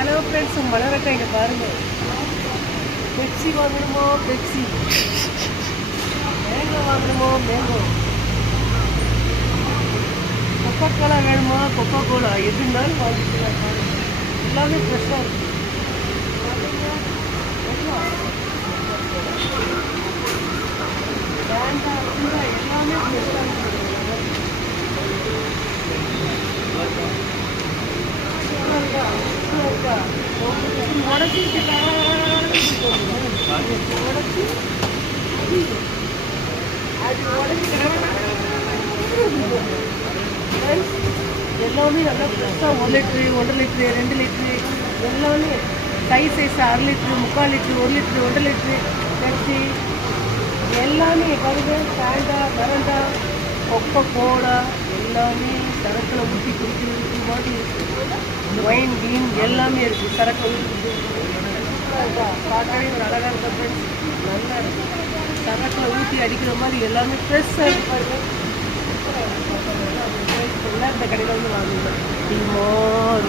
Hello friends, மலரக்கா இங்கே பாருங்கள். பெப்சி வாங்கணுமோ பெப்சி, மேங்கோ வாங்கணுமோ மேங்கோ, கொக்கோ கோலா வேணுமா கொக்கோ கோலா, எது இருந்தாலும் வாங்கிக்கலாம். எல்லாமே ஃப்ரெஷ்ஷாக இருக்குது. எல்லாமே ஃப்ரெஷ்ஷாக இருக்குது. எல்லாமே நல்லா ஃப்ரெஷ்ஷாக 1 லிட்ரு 1.5 லிட்ரு 2 லிட்ரு எல்லாமே size 1/2 litre 3/4 litre 1 litre 1.5 litre Pepsi எல்லாமே பாருங்க. ஃபேண்டா மரண்டா கொக்கோ கோலா எல்லாமே சரக்கில் ஊற்றி குடிக்கிறதுக்கு மாதிரி ஒயின் பீன் எல்லாமே இருக்குது. சரக்கு ஊற்றி பார்க்கவே ஒரு அழகாக இருக்க ஃப்ரெண்ட்ஸ், நல்லா இருக்குது. சரக்கில் ஊற்றி அடிக்கிற மாதிரி எல்லாமே ஃப்ரெஷ்ஷாக இருப்பாரு. எல்லாம் இந்த கடையில் வந்து வாங்குங்க. டிமார்